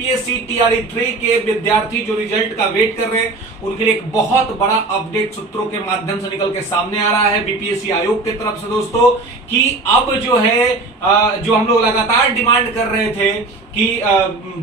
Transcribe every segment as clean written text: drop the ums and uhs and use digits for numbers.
BPSC TRE 3 के विद्यार्थी जो रिजल्ट का वेट कर रहे हैं उनके लिए एक बहुत बड़ा अपडेट सूत्रों के माध्यम से निकल के सामने आ रहा है बीपीएससी आयोग की तरफ से दोस्तों, कि अब जो है जो हम लोग लगातार डिमांड कर रहे थे कि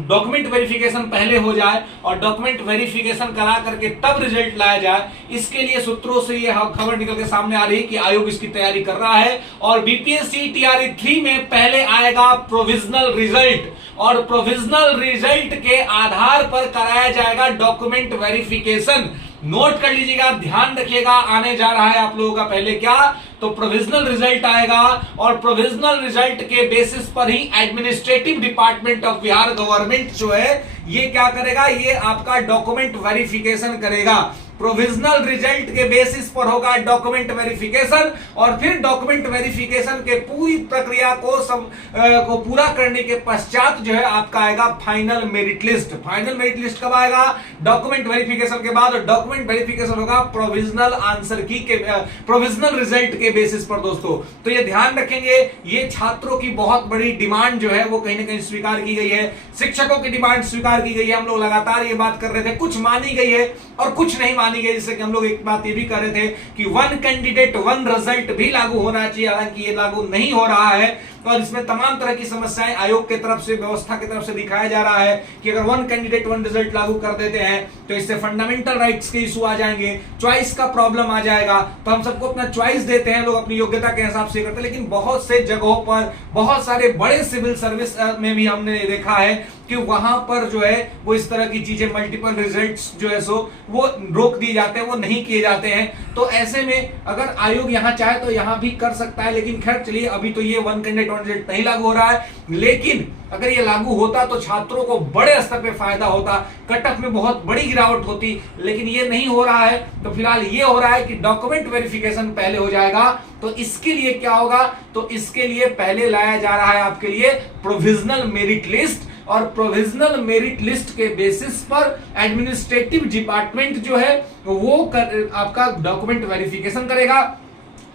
डॉक्यूमेंट वेरिफिकेशन पहले हो जाए और डॉक्यूमेंट वेरिफिकेशन करा करके तब रिजल्ट लाया जाए, इसके लिए सूत्रों से ये खबर निकल के सामने आ रही है कि आयोग इसकी तैयारी कर रहा है और बीपीएससी टीआरई 3 में पहले आएगा प्रोविजनल रिजल्ट और प्रोविजनल रिजल्ट के आधार पर कराया जाएगा डॉक्यूमेंट वेरिफिकेशन। नोट कर लीजिएगा, ध्यान रखिएगा, आने जा रहा है आप लोगों का पहले क्या, तो प्रोविजनल रिजल्ट आएगा और प्रोविजनल रिजल्ट के बेसिस पर ही administrative department of Bihar government जो है ये क्या करेगा, ये आपका डॉक्यूमेंट वेरिफिकेशन करेगा। प्रोविजनल रिजल्ट के बेसिस पर होगा डॉक्यूमेंट वेरिफिकेशन और फिर डॉक्यूमेंट वेरिफिकेशन के पूरी प्रक्रिया को पूरा करने के पश्चात जो है आपका आएगा final merit list. Final merit list कब आएगा, डॉक्यूमेंट वेरिफिकेशन के बाद, और डॉक्यूमेंट वेरिफिकेशन होगा प्रोविजनल आंसर की के प्रोविजनल रिजल्ट के बेसिस पर दोस्तों। तो ये ध्यान रखेंगे, ये छात्रों की बहुत बड़ी डिमांड जो है वो कहीं ना कहीं स्वीकार की गई है, शिक्षकों की डिमांड स्वीकार की गई है। हम लोग लगातार ये बात कर रहे थे, कुछ मानी गई है और कुछ नहीं मानी गई। जैसे कि हम लोग एक बात ये भी कर रहे थे कि वन कैंडिडेट वन रिजल्ट भी लागू होना चाहिए, हालांकि ये लागू नहीं हो रहा है और इसमें तमाम तरह की समस्याएं आयोग की तरफ से, व्यवस्था की तरफ से दिखाया जा रहा है कि अगर वन कैंडिडेट वन रिजल्ट लागू कर देते हैं तो इससे फंडामेंटल राइट्स के इशू आ जाएंगे, चॉइस का प्रॉब्लम आ जाएगा। तो हम सबको अपना चॉइस देते हैं, लोग अपनी योग्यता के हिसाब से करते हैं, लेकिन बहुत से जगहों पर, बहुत सारे बड़े सिविल सर्विस में भी हमने देखा है कि वहां पर जो है वो इस तरह की चीजें, मल्टीपल रिजल्ट्स जो है सो वो रोक दिए जाते हैं, वो नहीं किए जाते हैं। तो ऐसे में अगर आयोग यहां चाहे तो यहां भी कर सकता है, लेकिन खैर चलिए, अभी तो ये वन कैंडिडेट वन रिजल्ट नहीं लागू हो रहा है, लेकिन अगर ये लागू होता तो छात्रों को बड़े स्तर पे फायदा होता, कट ऑफ में बहुत बड़ी गिरावट होती, लेकिन ये नहीं हो रहा है। तो फिलहाल ये हो रहा है कि डॉक्यूमेंट वेरिफिकेशन पहले हो जाएगा। तो इसके लिए क्या होगा, तो इसके लिए पहले लाया जा रहा है आपके लिए प्रोविजनल मेरिट लिस्ट और प्रोविजनल मेरिट लिस्ट के बेसिस पर एडमिनिस्ट्रेटिव डिपार्टमेंट जो है वो आपका डॉक्यूमेंट वेरिफिकेशन करेगा।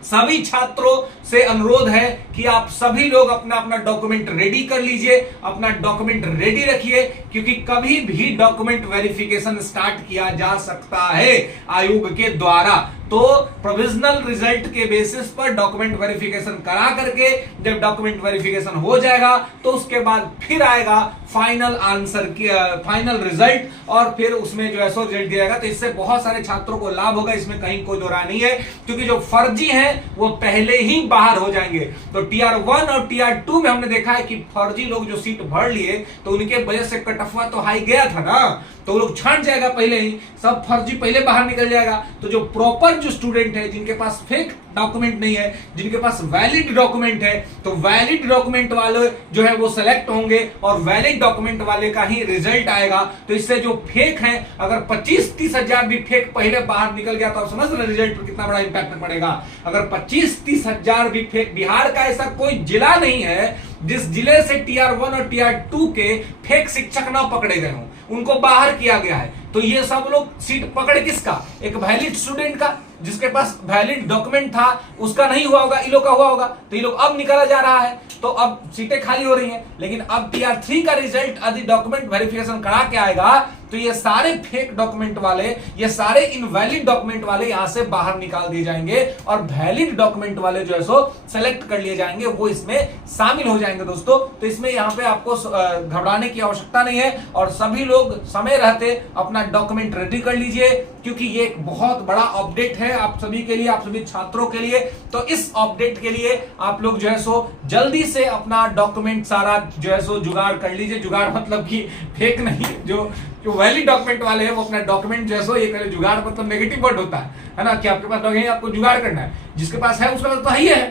सभी छात्रों से अनुरोध है कि आप सभी लोग अपना अपना डॉक्यूमेंट रेडी कर लीजिए, अपना डॉक्यूमेंट रेडी रखिए, क्योंकि कभी भी डॉक्यूमेंट वेरिफिकेशन स्टार्ट किया जा सकता है आयोग के द्वारा। तो प्रोविजनल रिजल्ट के बेसिस पर डॉक्यूमेंट वेरिफिकेशन करा करके जब डॉक्यूमेंट वेरिफिकेशन हो जाएगा तो उसके बाद फिर आएगा फाइनल आंसर की फाइनल रिजल्ट और फिर उसमें जो है सो रिजल्ट दिया जाएगा। तो इससे बहुत सारे छात्रों को लाभ होगा, इसमें कहीं कोई दो राय नहीं है, क्योंकि जो फर्जी है वो पहले ही बाहर हो जाएंगे। तो टीआर 1 और टीआर 2 में हमने देखा है कि फर्जी लोग जो सीट भर लिए तो उनके वजह से कटअफवा तो हाई गया था ना, तो लोग छांट जाएगा, पहले ही सब फर्जी पहले बाहर निकल जाएगा। तो जो प्रॉपर जो स्टूडेंट है, जिनके पास फेक डॉक्यूमेंट नहीं है, जिनके पास वैलिड डॉक्यूमेंट है, तो वैलिड डॉक्यूमेंट वाले जो है वो सिलेक्ट होंगे और वैलिड डॉक्यूमेंट वाले का ही रिजल्ट आएगा। तो इससे जो फेक है, अगर 25-30 हजार भी फेक पहले बाहर निकल गया तो आप समझ रहे रिजल्ट पर कितना बड़ा इंपैक्ट पड़ेगा। अगर 25-30 हजार भी फेक, बिहार का ऐसा कोई जिला नहीं है जिस जिले से टीआर 1 और टीआर 2 के फेक शिक्षक ना पकड़े गए हों, उनको बाहर किया गया है। तो ये सब लोग सीट पकड़ किसका, एक वैलिड स्टूडेंट का, जिसके पास वैलिड डॉक्यूमेंट था उसका नहीं हुआ होगा, इलो का हुआ होगा। तो ये लोग अब निकाला जा रहा है, तो अब सीटें खाली हो रही हैं। लेकिन अब टीआर 3 का रिजल्ट यदि डॉक्यूमेंट वेरिफिकेशन करा के आएगा तो ये सारे फेक डॉक्यूमेंट वाले, ये सारे इनवैलिड डॉक्यूमेंट वाले यहां से बाहर निकाल दिए जाएंगे और वैलिड डॉक्यूमेंट वाले जो है सो सेलेक्ट कर लिए जाएंगे, वो इसमें शामिल हो जाएंगे दोस्तों। तो इसमें यहां पे आपको घबराने की आवश्यकता नहीं है और सभी लोग समय रहते अपना डॉक्यूमेंट रेडी कर लीजिए, क्योंकि ये एक बहुत बड़ा अपडेट है आप सभी के लिए, आप सभी छात्रों के लिए। तो इस अपडेट के लिए आप लोग जो है सो जल्दी से अपना डॉक्यूमेंट सारा जो है सो जुगाड़ कर लीजिए। जुगाड़ मतलब कि फेक नहीं, जो वैलिड डॉक्यूमेंट वाले हैं वो अपना डॉक्यूमेंट जो है सो ये करे। जुगाड़ मतलब नेगेटिव वर्ड होता है ना, कि आपके पास डॉक्यूमेंट आपको जुगाड़ करना है, जिसके पास है उसके पास तो ही है।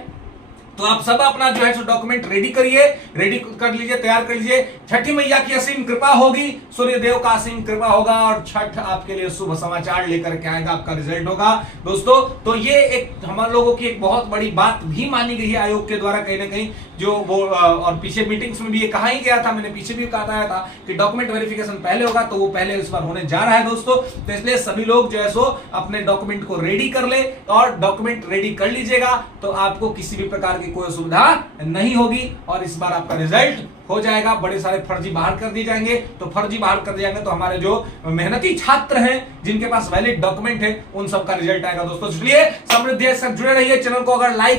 तो आप सब अपना जो है डॉक्यूमेंट रेडी करिए, रेडी कर लीजिए, तैयार कर लीजिए। छठी मैया की असीम कृपा होगी, सूर्यदेव का असीम कृपा होगा और छठ आपके लिए शुभ समाचार लेकर के आएगा, आपका रिजल्ट होगा दोस्तों। तो ये एक हम लोगों की एक बहुत बड़ी बात भी मानी गई है आयोग के द्वारा कहीं ना कहीं, जो वो और पीछे मीटिंग्स में भी ये कहा ही गया था, मैंने पीछे भी कहा था कि डॉक्यूमेंट वेरिफिकेशन पहले होगा, तो वो पहले इस बार होने जा रहा है दोस्तों। तो इसलिए सभी लोग जो है सो अपने डॉक्यूमेंट को रेडी कर ले और डॉक्यूमेंट रेडी कर लीजिएगा, तो आपको किसी भी प्रकार की कोई सुविधा नहीं होगी और इस बार आपका रिजल्ट हो जाएगा, बड़े सारे फर्जी बाहर कर दिए जाएंगे। तो फर्जी बाहर कर दिए जाएंगे तो हमारे जो मेहनती छात्र हैं, जिनके पास वैलिड डॉक्यूमेंट है, उन सबका रिजल्ट आएगा दोस्तों। इसलिए समृद्धि से जुड़े रहिए। चैनल को अगर लाइक